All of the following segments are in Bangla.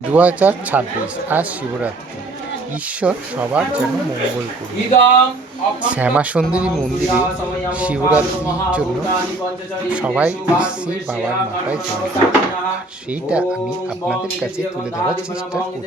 2026 আজ শিবরাত্রি। ঈশ্বর সবার যেন মঙ্গল করুন। শ্যামাসুন্দরী মন্দিরে শিবরাত্রির জন্য সবাই এসছি বাবার মাথায় জল দিতে। সেইটা আমি আপনাদের কাছে তুলে ধরার চেষ্টা করছি।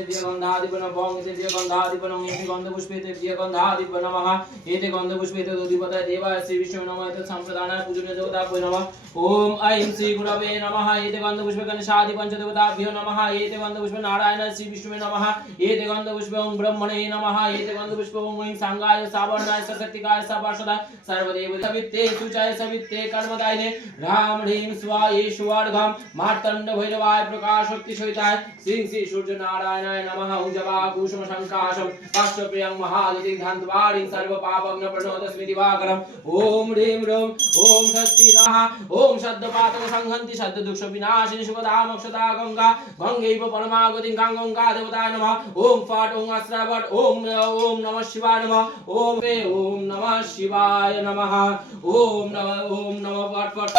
ओम ऐं श्री गुरवे नमः एते गन्धपुष्पे गणेशादि पंचदेवताभ्यो नमः एते गन्धपुष्पे नारायण श्री विष्णुवे नमः एते गन्धपुष्पे ओं ब्रह्मणे नमः एते गन्धपुष्पे ओं ऐं सांगाय सावर्णाय सशक्तिकाय सपार्षदाय सर्वदेव सवित्ते सुचाय सवित्ते कर्मदायिने राम ह्रीं स्वाहा ईश्वरघं मार्तण्ड भैरवाय प्रकाश शक्ति सहिताय श्री श्री सूर्य नारायणाय नमः ओं जपा कुसुम शंकाशं काश्यप्रियं महादिति धान्तवारिं सर्व पापग्न प्रणोदस्मि दिवाकरं ओम ह्रीं ह्रौं ओम षष्ठी नमः ओम शब्दपातक संहन्ति शब्द दुःख विनाशिनी सुखदा मोक्षदा गंगा गंगैव परमागतिं गंगा देवताय नमः ओम फट ओम अस्रावट ओम ओम नमः शिवाय नमः ओम नमः शिवाय नमः ओम नमः फट फट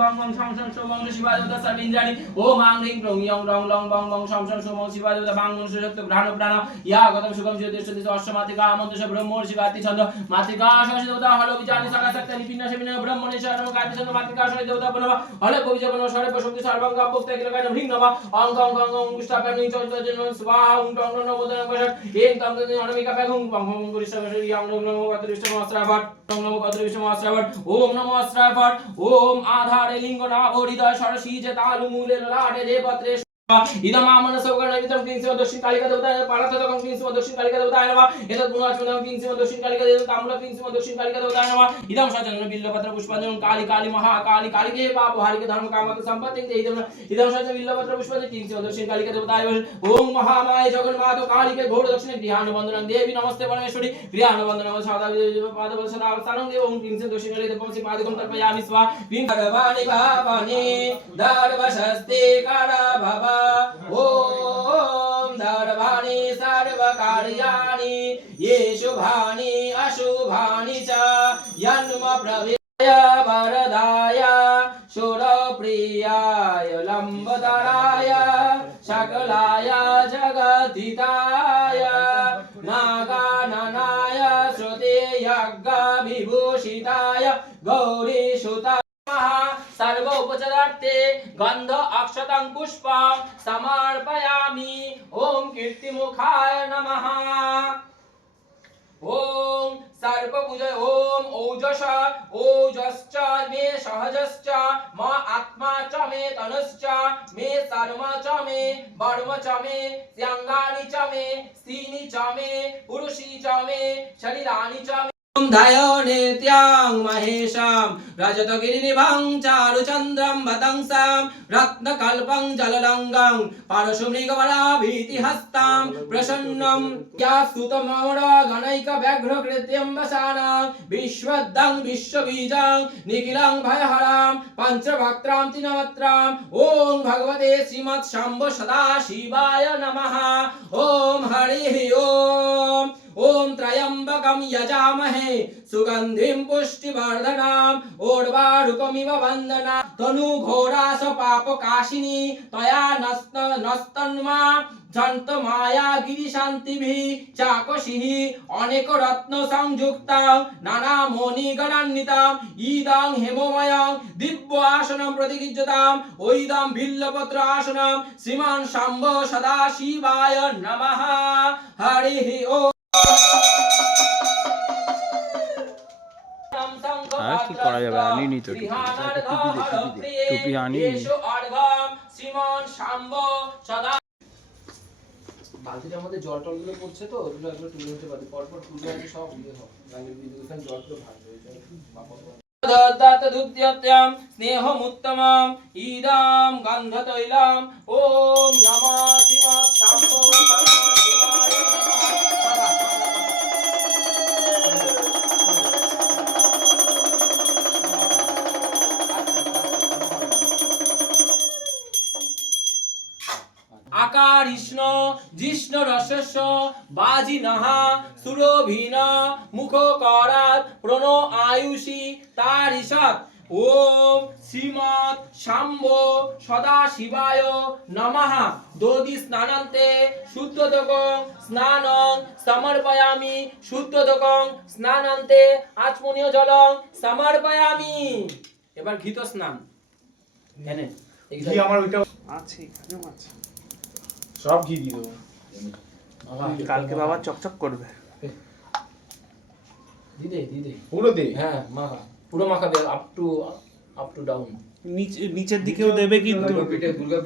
bang bang song song so bang shiva devata sarvindrani om ang ring prong yong rong long bang bang song song so bang shiva devata bang manu shakti prana prana ya gatam sugam jyotishti ashmatika amantasha brahmo shivati chanda matika shashi devata halo vichani saka sakta nipinna shemina brahmane sharam kati chanda matika shashi devata banava hale povija banava share pashukti sarvang kapokta kilakana hring nama ang gang gang gang gustapani chonta jenon swaha um tong no bodana bashat em tam tam anamika pagum bang bang gurishta yang no katrishta masravat tong no katrishta masravat om namo asravat om आधार लिंग नाभोरिदय सरसी जतालु मूले लाडे देवत्रे इदम आमन सौगण वितम किंसिम दक्षिण कालिका देवताय पारथतकं किंसिम दक्षिण कालिका देवताय नमः एतत् पुनश्चमनं किंसिम दक्षिण कालिका देवताय ताम्र किंसिम दक्षिण कालिका देवताय नमः इदम सचनं बिल्लपत्र पुष्पाञ्जनं काली काली महाकाली कालिके पापहारिके धर्म कामक संपत्तिं ते इदम सचनं बिल्लपत्र पुष्पाञ्जनं किंसिम दक्षिण कालिका देवताय ओम महामाय जगन्माता कालिके घोर दक्षिण गृहाण वन्दनं देवी नमस्ते परमेश्वरी गृहाण वन्दनं सदा पाद सदा स्थानं देव ओम किंसिम दक्षिण कालिका देवस्य पादकं तर्पयामि स्वा विं भगवानि भावने दर्वशस्ते करा भव ओम दर्भानि सर्वकार्याणि ये शुभानि अशुभानि च यन्म प्रवेय वरदाय शूरप्रियाय लम्बोदराय सकलाय जगद्धिताय नागाननाय श्रुते यज्ञविभूषिताय गौरीसुताय सर्व उपचारार्थे गंध अक्षतं पुष्पं समर्पयामि ओम कीर्तिमुखाय नमः ओम सर्व पूजय ओम ओजस ओजश्च मे सहजश्च म आत्मा च मे तनुश्च मे सर्व च मे वर्म च मे स्यंगानि च मे स्त्रीनि च मे पुरुषि च मे शरीराणि च मे धायो नित्यां महेशं रजतगिरिनिभं चारुचन्द्रं वदंसं रत्नकल्पं जललङ्गं परशुमृगवराभीतिहस्तं प्रसन्नं यास्तुतमौरगणैकव्याघ्रकृत्यं वसानं विश्वदं विश्वबीजं निखिलं भयहरं पञ्चवक्त्रां तिनवक्त्रां ॐ भगवते श्रीमत्शम्भो सदाशिवाय नमः ॐ हरिः ॐ ओम त्रयंबकं यजामहे सुगंधिं पुष्टिवर्धनम् उर्वारुकमिव वन्दना तनुघोरास पापकाशिनी तया नस्तन्मा जन्त माया गिरिशान्तिभिः चाकशिः अनेक रत्न संयुक्तं नाना मणिगणान्वितं इदं हेममयं दिव्य आसनं प्रतिगृह्यताम् ओइदं बिल्लपत्र आसनं श्रीमान् शम्भो सदाशिवाय नमः हरिः ओम কি করা যাবে আনি তো টুপি আনি শ্রীমান শাম্ভো সদা বালতির মধ্যে জল টলগুলো পড়ছে তো ওগুলো একবার তুলে নিতে পারি পরপর তুলে আনতে সব ইয়ে হবে গাঙ্গের বিদ্যুৎখান জলগুলো ভাগ হয়ে যায় দত্ত দুদ্যত্যম স্নেহমুত্তমম ইদম গন্ধতৈলম ওম নমঃ শ্রীমৎ শাম্ভো সদাশিবায় আকারিষ্ণ জিষ্ণু রসস্য বাজি নাহা সুরভিন মুখ করাত প্রণ আয়ুষি তারিষাত ওম শ্রীমৎ শাম্ভ সদা শিবায় নমঃ দধি স্নানান্তে শুদ্ধোদকং স্নানং সমর্পয়ামি শুদ্ধোদকং স্নানান্তে আচমনীয় জলং সমর্পয়ামি। এবার ঘৃত স্নান এনে ঘি আমার ওইটা আছে, এখানেও আছে। সব ঘি দিয়ে দেবো। কালকে বাবা চকচক করবে। দিদে দিদে পুরো দে। হ্যাঁ মাখা পুরো মাখাবে আপ টু ডাউন। নিচের দিকেও দেবে কিন্তু। দুর্গা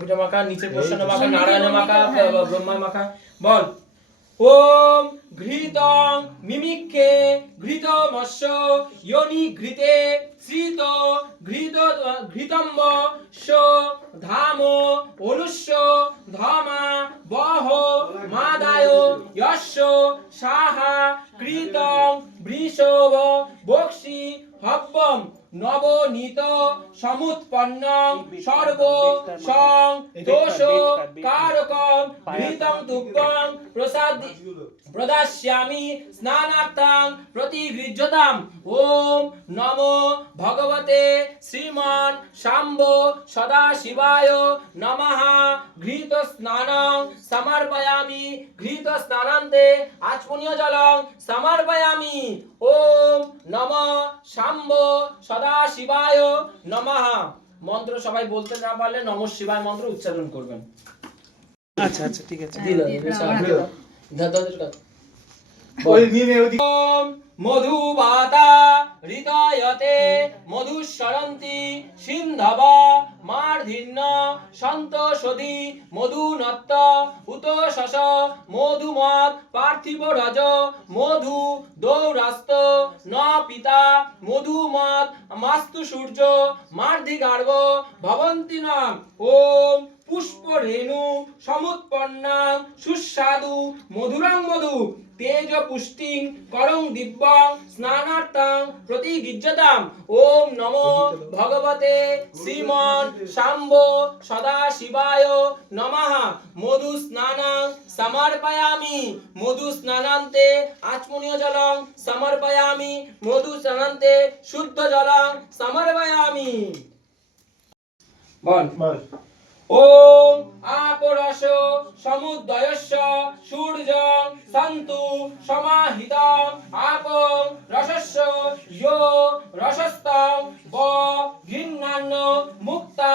পিঠা মাখা, নিচের পোর্শনে মাখা, নারায়ণে মাখা, ব্রহ্মায় মাখা। বল ওম ঘৃতং মিমিক্ষে ঘৃতমস্য যোনি ঘৃতে শ্রিত ঘৃতম্ব স ধাম অনুষ্য ধমা বহ মাদায় যস্য সাহা কৃতং বৃষভ বক্সি হব্বম নবনীত সমুৎপন্নং সর্ব সং দোষ কারকং ঘৃতং তুভ্যং প্রদাস্যামি স্নানার্থং প্রতিগৃহ্যতাম। ওম নমো ভগবতে শ্রীমান শাম্ভ সদাশিবায় নমঃ ঘৃত স্নানং সমর্পয়ামি ঘৃত স্নানান্তে আচমনীয় জলং সমর্পয়ামি। ওম নমঃ শাম্ভ সদাশিবায় নমঃ। মন্ত্র সবাই বলতে না পারলে নমঃ শিবায় মন্ত্র উচ্চারণ করবেন। আচ্ছা আচ্ছা ঠিক আছে। ওম মধুবাতা ঋতয়তে মধুস্মরন্তি সিন্ধব মার্ধিন্য সন্তোষধি মধুনত্ত উত শশ মধুমত পার্থিব রজ মধু দৌরাস্ত ন পিতা মধুমত মাস্তু সূর্য মার্ধিগার্ভ ভবন্তি নাম। ওম পুষ্প রেণু সমুৎপন্নাং সুস্বাদু মধুরং মধু তেজ পুষ্টিং করং দিব্যং স্নানার্থং প্রতিগৃহ্যতাম। ওম নমো ভগবতে শ্রীমন শাম্ভ সদাশিবায় নমঃ মধু স্নানং সমর্পয়ামি মধু স্নানান্তে আচমনীয় জলং সমর্পয়ামি মধু স্নানান্তে শুদ্ধ জলং সমর্পয়ামি। বল ওম আপরস সমুদয়স্য সূর্যং সন্তু সমাহিতং আপং রসস্য ইয়ো রসস্তং ব ঘৃণ্যান্ন মুক্তা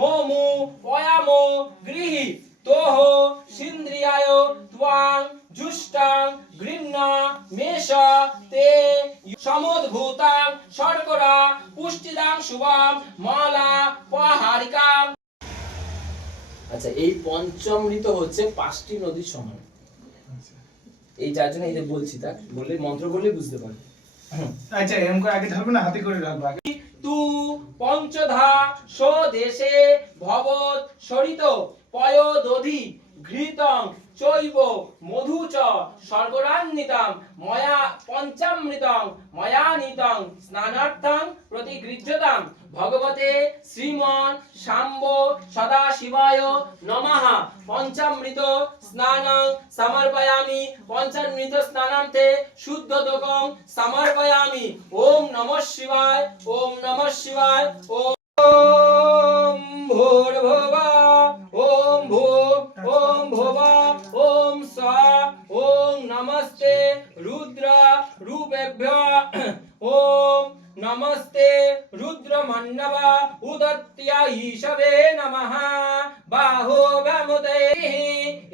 মোমু পয়ামো গৃহী তোহ সিন্দ্রিয়ায় ত্বাং জুষ্টাং গৃহ্ণ মেষ তে সমুদ্ভূতাং শর্করা পুষ্টিদাং শুভম মালা পহারিকাং। আচ্ছা এই পঞ্চামৃত হচ্ছে 5টি নদীর সমান। এই যার জন্য এই যে বলছি তা বললে মন্ত্র বললে বুঝতে পারবে। আচ্ছা এরকম করে আগে ধরবে না, হাতে করে রাখবো আগে। তু পঞ্চধা সো দেশে ভবত সরিত পয়োদধি ঘৃতং চৈব মধু চ স্বর্গরান্বিতং ময়া পঞ্চামৃতং ময়ানিতং স্নানার্থং প্রতিগৃহ্যতাম। ভগবতে শ্রীমন শাম্ভ সদাশিবায় নমঃ পঞ্চামৃত স্নানং সমর্পয়ামি পঞ্চামৃত স্নানান্তে শুদ্ধোদকং সমর্পয়ামি। ওম নমঃ শিবায় ওম নমঃ শিবায়। ওম ভূর্ভুবঃ ওম ওম ভুবঃ ওম স্বাহা ওম নমস্তে রুদ্র রূপেভ্যঃ ওম নমস্তে রুদ্রমণ্ডব উদত্য ঈশবে নমঃ বাহো ব্যামতে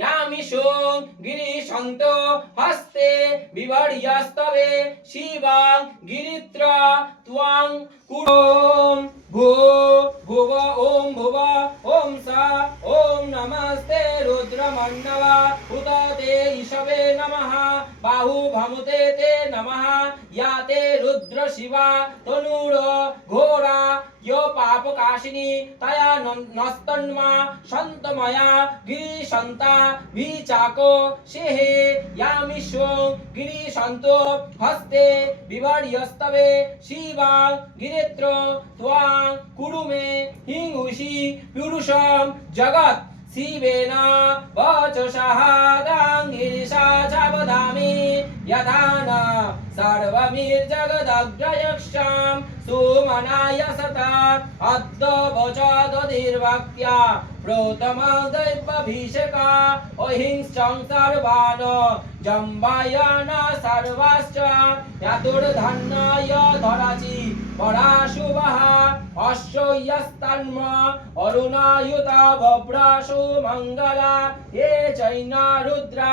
ইয়ামিষং গিরিশন্ত হস্তে বিভার্যস্তবে শিবাং গিরিত্র ত্বং কুড়োম ভুব ওম ভুব ওম সা ওম নমস্তে রুদ্রমণ্ডব উদতে ঈশবে নমঃ বাহু ভামুতে তে নমঃ ইয়াতে রুদ্র শিবা তনুর ঘোরা यो पापकाशिनी तया नस्तन्मा सन्तमया गिरिशन्ता विचाको शेहे यामिश्वं गिरिशन्तो हस्ते विभार्यस्तवे शिवां गिरित्र त्वां कुरु मे हिंगुषि पुरुषं जगत् शिवेन वचसाहादाङ्गिरिषा च वदामि यथा न सर्वमिर्जगदग्रयक्षां सुमनाय सता अद्वचदधिर्वाक्या प्रोतमदैवाभिषेका अहिंसं सर्वान् जम्बायन सर्वाश्च यतुर्धन्नाय धराचि पराशुभः अश्व यस्तन्म अरुणायुता बभ्राशु मङ्गला ये चैन रुद्रा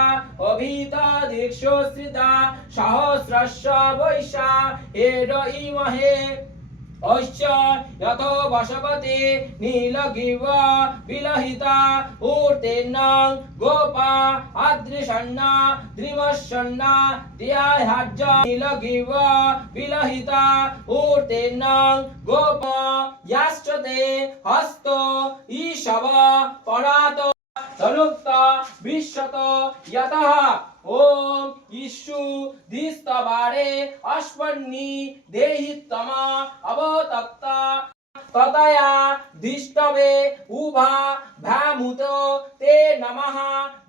अभीता दीक्षो श्रिता सहस्रस्य वैशा एड इमहे अश्च यतो वशपति नीलगिव विलहिता ऊर्तेन्नं गोपा अदृशन्ना द्रिवशन्ना ध्याह्यज नीलगिव विलहिता ऊर्तेन्नं गोपा याश्च ते हस्तो ईशव परातो तनुक्त विश्वत यतः ओम ईशु दिस्तवारे अश्वन्नी देहि तमा अवतप्ता ततया दिष्टवे उभा भ्यामुतो ते नमः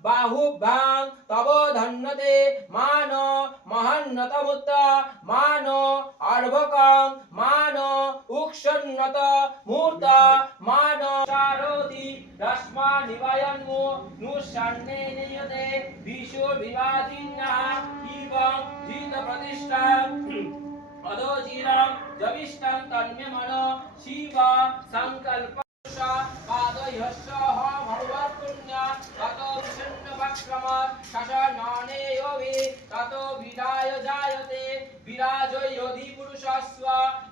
बाहुभ्यां तव धन्यते मान महन्नतमुत्त मान अर्भकं मान उक्षन्नत मूर्त मान चारोति रश्मा निवायन्मो नुषण्णे नियते विशुर्विवादिन्यः इवं जीत प्रतिष्ठा अदोजीरं जविष्टं तन्मेमनो शिव संकल्प पादयश्च भगवत्पुण्य ततो विषण्ण वक्रम शशनाने योगे ततो विदाय जायते विराजो योधि पुरुषस्व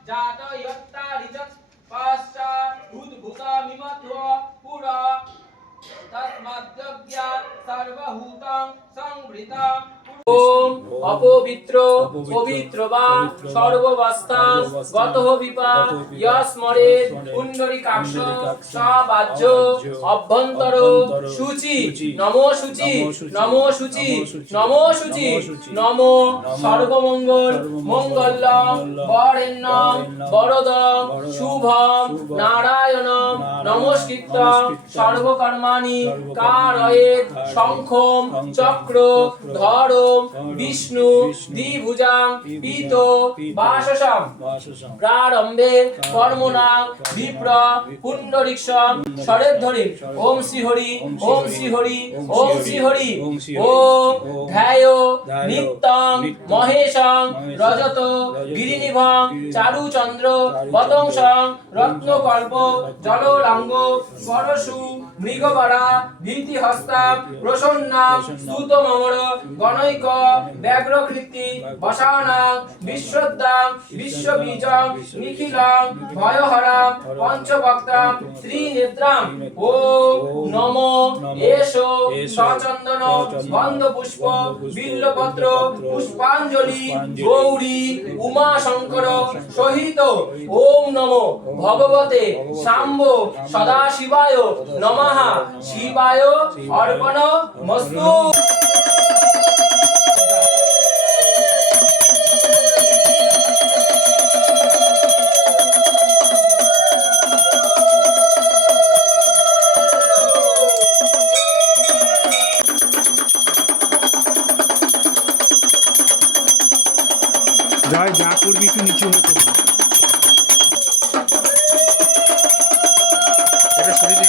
जात यत्ता रिजत् पश्चात् उद्भूतमिमत्व पुरा तस्मद्यज्ञा सर्वभूतं संवृतं ओम अपवित्र पवित्र वा सर्ववस्थां गतः विपा यस्मरे पुण्डरीकाक्ष सबाज्य अभ्यन्तर शुचि नमो शुचि नमो शुचि नमो शुचि नमो सर्वमंगल मंगलम वरेण्यं वरदं शुभं नारायणं नमस्कृतं सर्वकर्माणि कारयेत् शंखं चक्र धरं विष्णु द्विभुजां पीतो वाससं प्रारंभे कर्मणां विप्र पुंडरीक्षं शरद्धरि ओम श्री हरि ओम श्री हरि ओम श्री हरि ओम ध्यायो नित्यं महेशं रजत गिरिनिभं चारुचंद्र पतंसं रत्नकल्प जलोलांग परशु मृगवरा भीतिहस्ता प्रसन्ना स्तुतममर गणैक व्याघ्रकृति वसानां विश्वद्दां विश्वबीजं निखिलं भयहरां पञ्चभक्तां त्रिनेत्रां ॐ नमो एषो सचन्दन गन्धपुष्प बिल्वपत्र पुष्पाञ्जलि गौरी उमाशंकर सहित ओम नमो भगवते शाम्भो सदाशिवाय नमः शिवाय अर्पणमस्तु। জয় যা করবি একটু নিচু হতে এটা শরীরে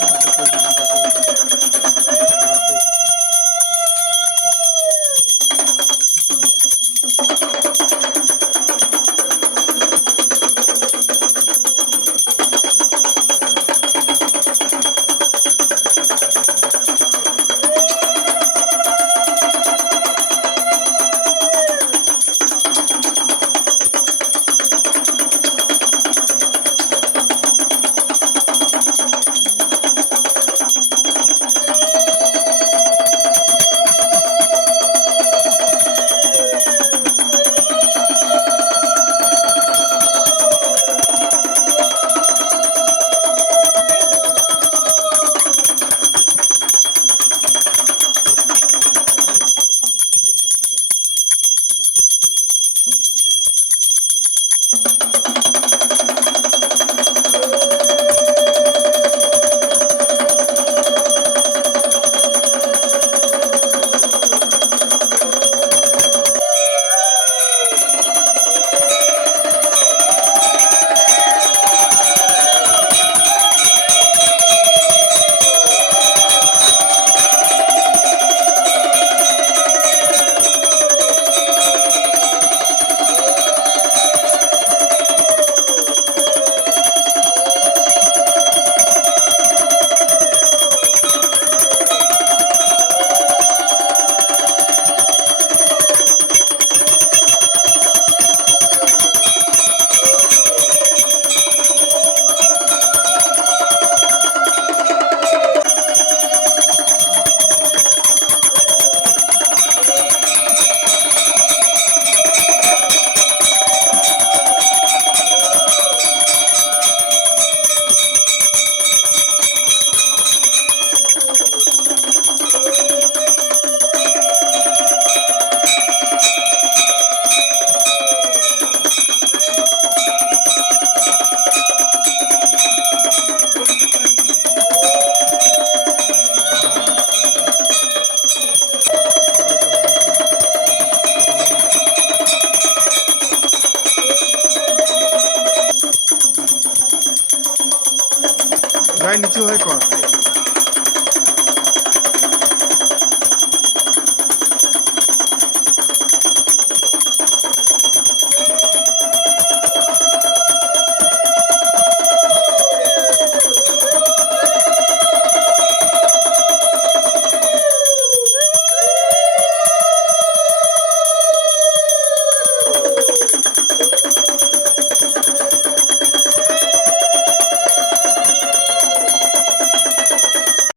নিচু হয়ে কর।